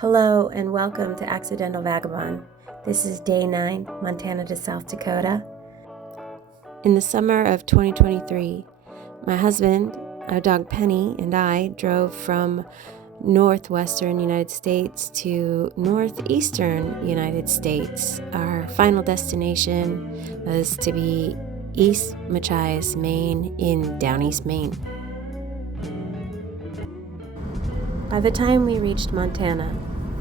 Hello and welcome to Accidental Vagabond. This is day 9, Montana to South Dakota. In the summer of 2023, my husband, our dog Penny, and I drove from northwestern United States to northeastern United States. Our final destination was to be East Machias, Maine, in Down East Maine. By the time we reached Montana,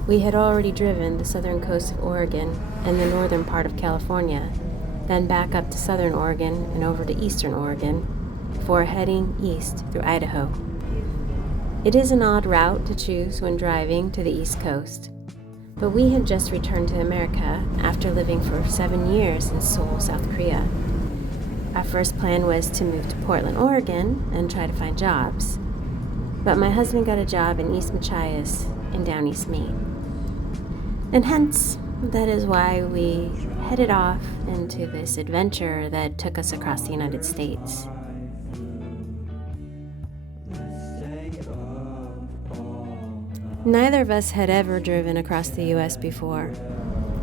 we had already driven the southern coast of Oregon and the northern part of California, then back up to southern Oregon and over to eastern Oregon, before heading east through Idaho. It is an odd route to choose when driving to the East Coast, but we had just returned to America after living for 7 years in Seoul, South Korea. Our first plan was to move to Portland, Oregon, and try to find jobs. But my husband got a job in East Machias in Down East Maine. And hence, that is why we headed off into this adventure that took us across the United States. Neither of us had ever driven across the U.S. before,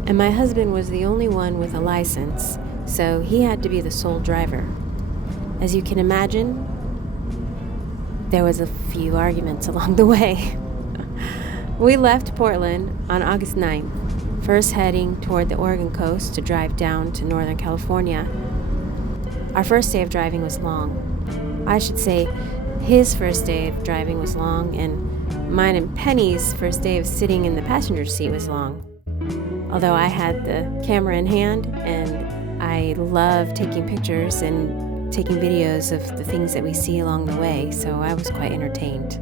and my husband was the only one with a license, so he had to be the sole driver. As you can imagine, there was a few arguments along the way. We left Portland on August 9th, first heading toward the Oregon coast to drive down to Northern California. Our first day of driving was long. I should say his first day of driving was long, and mine and Penny's first day of sitting in the passenger seat was long. Although I had the camera in hand, and I love taking pictures and taking videos of the things that we see along the way, so I was quite entertained.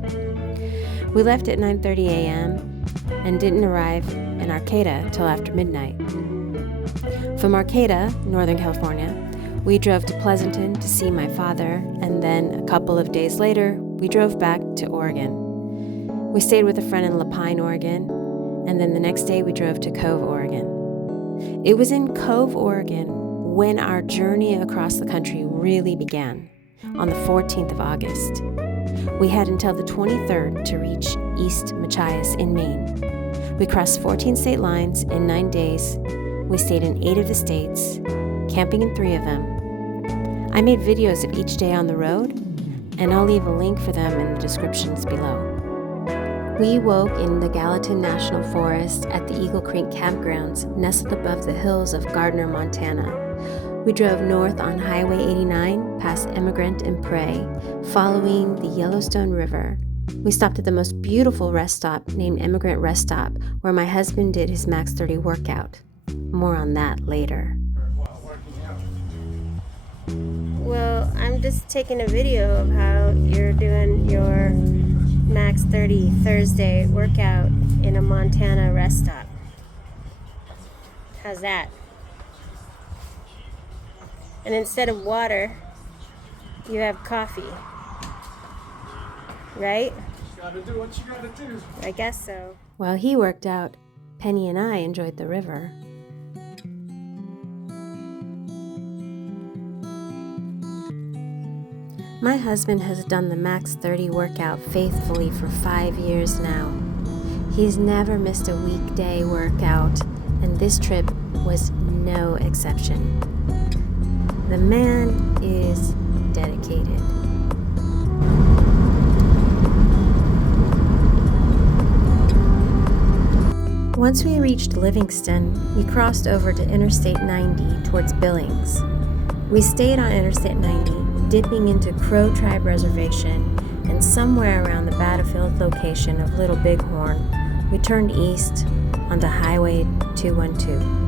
We left at 9:30 a.m. and didn't arrive in Arcata till after midnight. From Arcata, Northern California, we drove to Pleasanton to see my father, and then a couple of days later, we drove back to Oregon. We stayed with a friend in Lapine, Oregon, and then the next day we drove to Cove, Oregon. It was in Cove, Oregon, when our journey across the country really began, on the 14th of August. We had until the 23rd to reach East Machias in Maine. We crossed 14 state lines in 9 days. We stayed in 8 of the states, camping in 3 of them. I made videos of each day on the road, and I'll leave a link for them in the descriptions below. We woke in the Gallatin National Forest at the Eagle Creek campgrounds nestled above the hills of Gardner, Montana. We drove north on Highway 89 past Emigrant and Prairie, following the Yellowstone River. We stopped at the most beautiful rest stop named Emigrant Rest Stop, where my husband did his Max 30 workout. More on that later. Well, I'm just taking a video of how you're doing your Max 30 Thursday workout in a Montana rest stop. How's that? And instead of water, you have coffee. Right? You gotta do what you gotta do. I guess so. While he worked out, Penny and I enjoyed the river. My husband has done the Max 30 workout faithfully for 5 years now. He's never missed a weekday workout, and this trip was no exception. The man is dedicated. Once we reached Livingston, we crossed over to Interstate 90 towards Billings. We stayed on Interstate 90, dipping into Crow Tribe Reservation, and somewhere around the battlefield location of Little Bighorn, we turned east onto Highway 212.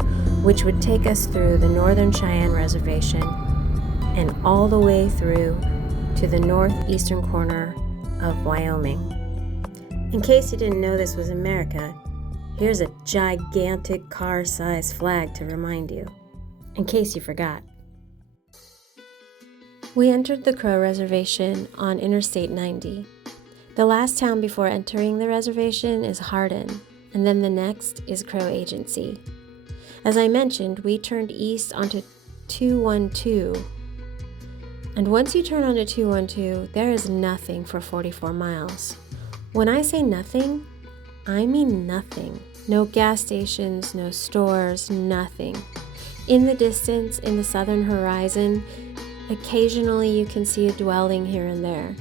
Which would take us through the Northern Cheyenne Reservation and all the way through to the northeastern corner of Wyoming. In case you didn't know this was America, here's a gigantic car-sized flag to remind you, in case you forgot. We entered the Crow Reservation on Interstate 90. The last town before entering the reservation is Hardin, and then the next is Crow Agency. As I mentioned, we turned east onto 212. And once you turn onto 212, there is nothing for 44 miles. When I say nothing, I mean nothing. No gas stations, no stores, nothing. In the distance, in the southern horizon, occasionally you can see a dwelling here and there.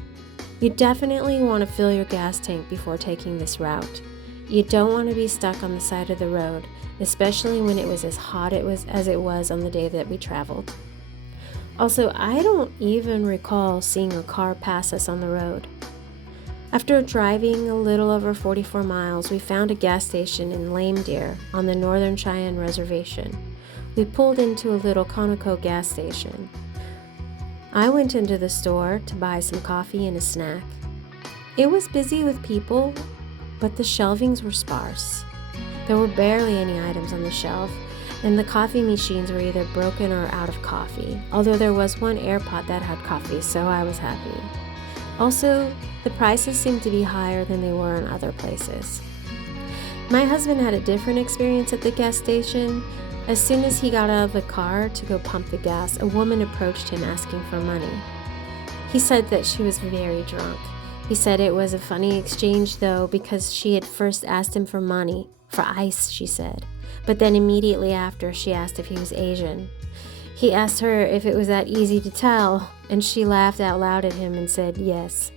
You definitely want to fill your gas tank before taking this route. You don't want to be stuck on the side of the road, especially when it was as hot as it was on the day that we traveled. Also, I don't even recall seeing a car pass us on the road. After driving a little over 44 miles, we found a gas station in Lame Deer on the Northern Cheyenne Reservation. We pulled into a little Conoco gas station. I went into the store to buy some coffee and a snack. It was busy with people, but the shelvings were sparse. There were barely any items on the shelf, and the coffee machines were either broken or out of coffee, although there was one air pot that had coffee, so I was happy. Also, the prices seemed to be higher than they were in other places. My husband had a different experience at the gas station. As soon as he got out of the car to go pump the gas, a woman approached him asking for money. He said that she was very drunk. He said it was a funny exchange though, because she had first asked him for money, for ice, she said. But then immediately after, she asked if he was Asian. He asked her if it was that easy to tell, and she laughed out loud at him and said yes.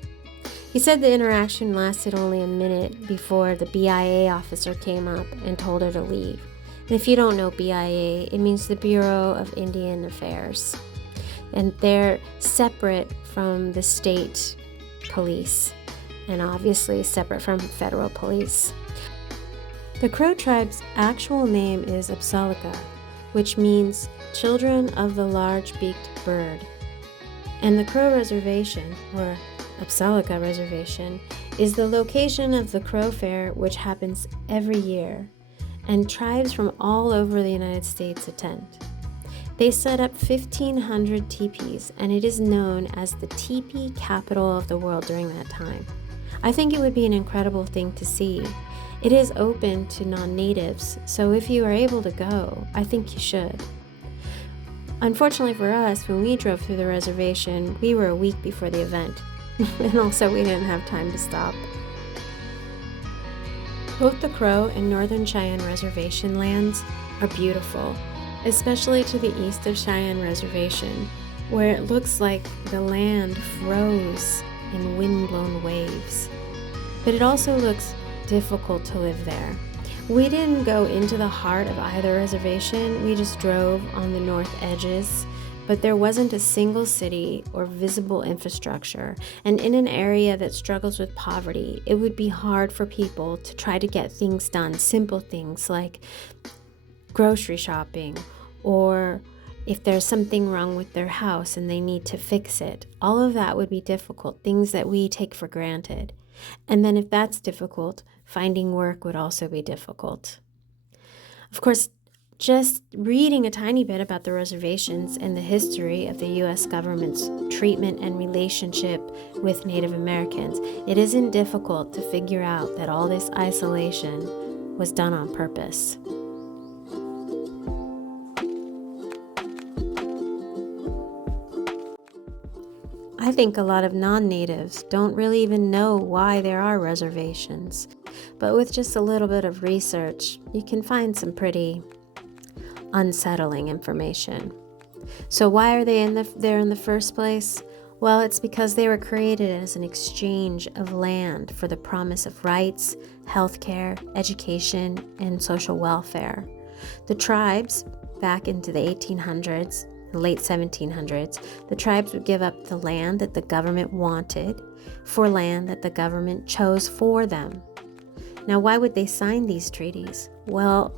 He said the interaction lasted only a minute before the BIA officer came up and told her to leave. And if you don't know BIA, it means the Bureau of Indian Affairs. And they're separate from the state police, and obviously separate from federal police. The Crow tribe's actual name is Apsalika, which means children of the large-beaked bird. And the Crow Reservation, or Apsalika Reservation, is the location of the Crow Fair, which happens every year, and tribes from all over the United States attend. They set up 1,500 teepees, and it is known as the teepee capital of the world during that time. I think it would be an incredible thing to see. It is open to non-natives, so if you are able to go, I think you should. Unfortunately for us, when we drove through the reservation, we were a week before the event, and also we didn't have time to stop. Both the Crow and Northern Cheyenne Reservation lands are beautiful, especially to the east of Cheyenne Reservation, where it looks like the land froze in wind-blown waves. But it also looks difficult to live there. We didn't go into the heart of either reservation, we just drove on the north edges, but there wasn't a single city or visible infrastructure, and in an area that struggles with poverty, it would be hard for people to try to get things done, simple things like grocery shopping, or if there's something wrong with their house and they need to fix it. All of that would be difficult, things that we take for granted. And then if that's difficult, finding work would also be difficult. Of course, just reading a tiny bit about the reservations and the history of the U.S. government's treatment and relationship with Native Americans, it isn't difficult to figure out that all this isolation was done on purpose. I think a lot of non-natives don't really even know why there are reservations, but with just a little bit of research, you can find some pretty unsettling information. So why are they there in the first place? Well, it's because they were created as an exchange of land for the promise of rights, healthcare, education, and social welfare. The tribes, back into the 1800s, late 1700s, the tribes would give up the land that the government wanted for land that the government chose for them. Now, why would they sign these treaties? Well,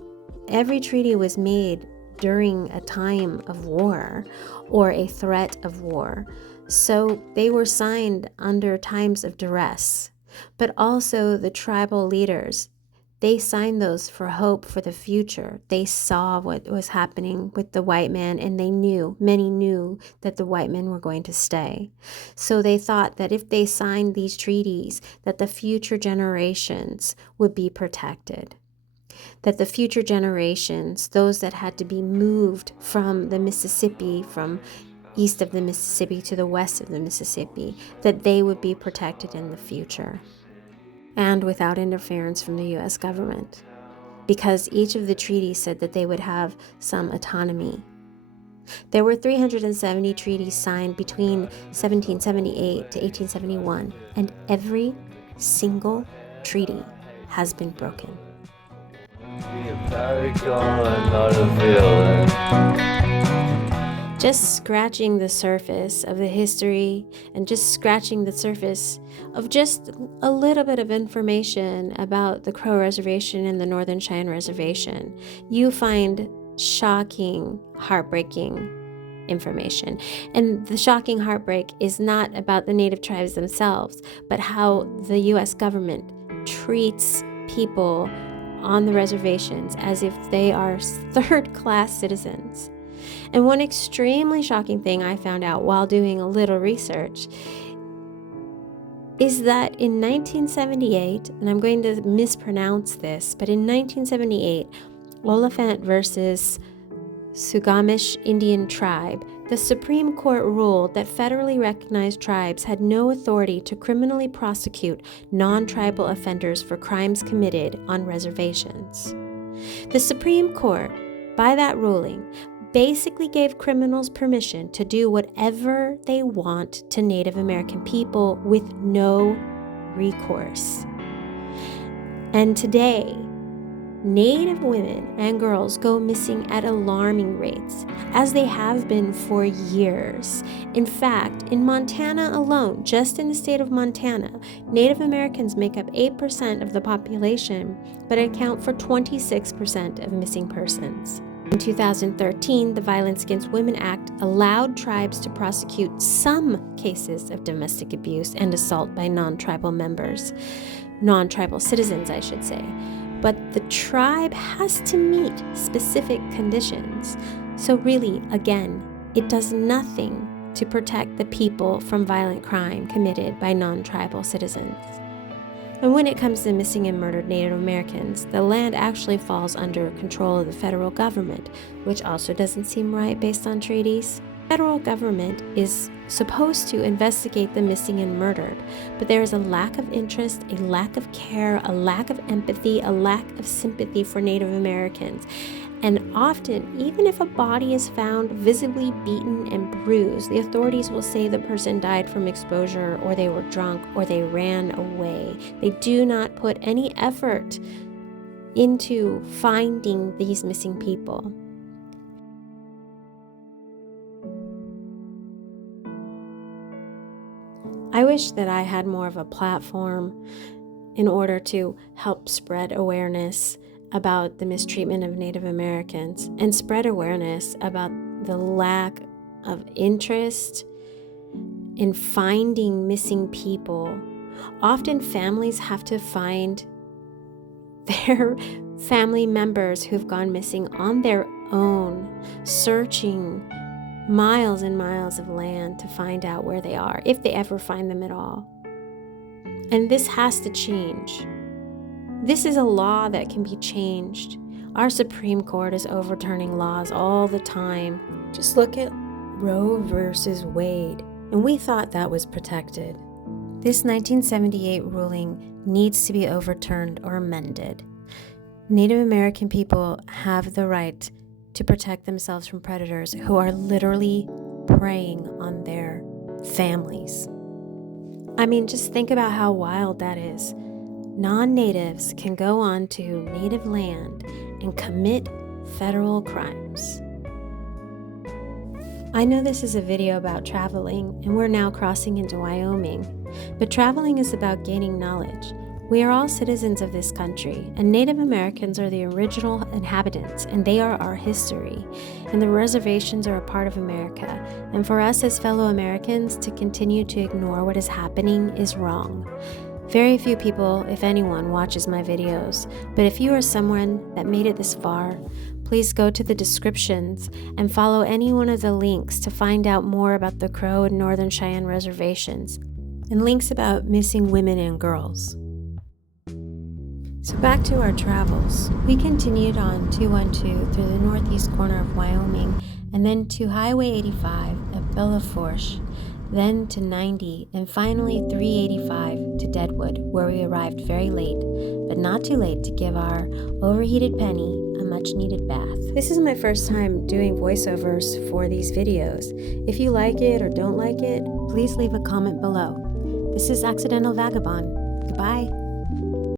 every treaty was made during a time of war or a threat of war, so they were signed under times of duress. But also the tribal leaders, they signed those for hope for the future. They saw what was happening with the white man, and many knew that the white men were going to stay. So they thought that if they signed these treaties, that the future generations would be protected. That the future generations, those that had to be moved from the Mississippi, from east of the Mississippi to the west of the Mississippi, that they would be protected in the future. and without interference from the U.S. government, because each of the treaties said that they would have some autonomy. There were 370 treaties signed between 1778 to 1871, and every single treaty has been broken. Just scratching the surface of the history and just scratching the surface of just a little bit of information about the Crow Reservation and the Northern Cheyenne Reservation, you find shocking, heartbreaking information. And the shocking heartbreak is not about the Native tribes themselves, but how the U.S. government treats people on the reservations as if they are third-class citizens. And one extremely shocking thing I found out while doing a little research is that in 1978, and I'm going to mispronounce this, but in 1978, Oliphant versus Sugamish Indian Tribe, the Supreme Court ruled that federally recognized tribes had no authority to criminally prosecute non-tribal offenders for crimes committed on reservations. The Supreme Court, by that ruling, basically gave criminals permission to do whatever they want to Native American people with no recourse. And today, Native women and girls go missing at alarming rates, as they have been for years. In fact, in Montana alone, just in the state of Montana, Native Americans make up 8% of the population, but account for 26% of missing persons. In 2013, the Violence Against Women Act allowed tribes to prosecute some cases of domestic abuse and assault by non-tribal citizens, I should say. But the tribe has to meet specific conditions. So really, again, it does nothing to protect the people from violent crime committed by non-tribal citizens. And when it comes to missing and murdered Native Americans, the land actually falls under control of the federal government, which also doesn't seem right based on treaties. The federal government is supposed to investigate the missing and murdered, but there is a lack of interest, a lack of care, a lack of empathy, a lack of sympathy for Native Americans. And often, even if a body is found visibly beaten and bruised, the authorities will say the person died from exposure, or they were drunk, or they ran away. They do not put any effort into finding these missing people. I wish that I had more of a platform in order to help spread awareness about the mistreatment of Native Americans and spread awareness about the lack of interest in finding missing people. Often families have to find their family members who've gone missing on their own, searching miles and miles of land to find out where they are, if they ever find them at all. And this has to change. This is a law that can be changed. Our Supreme Court is overturning laws all the time. Just look at Roe versus Wade, and we thought that was protected. This 1978 ruling needs to be overturned or amended. Native American people have the right to protect themselves from predators who are literally preying on their families. I mean, just think about how wild that is. Non-natives can go onto native land and commit federal crimes. I know this is a video about traveling, and we're now crossing into Wyoming, but traveling is about gaining knowledge. We are all citizens of this country, and Native Americans are the original inhabitants, and they are our history. And the reservations are a part of America, and for us as fellow Americans to continue to ignore what is happening is wrong. Very few people, if anyone, watches my videos, but if you are someone that made it this far, please go to the descriptions and follow any one of the links to find out more about the Crow and Northern Cheyenne reservations, and links about missing women and girls. So back to our travels. We continued on 212 through the northeast corner of Wyoming, and then to Highway 85 at Bella Fourche, then to 90, and finally 385 to Deadwood, where we arrived very late, but not too late to give our overheated Penny a much-needed bath. This is my first time doing voiceovers for these videos. If you like it or don't like it, please leave a comment below. This is Accidental Vagabond. Goodbye.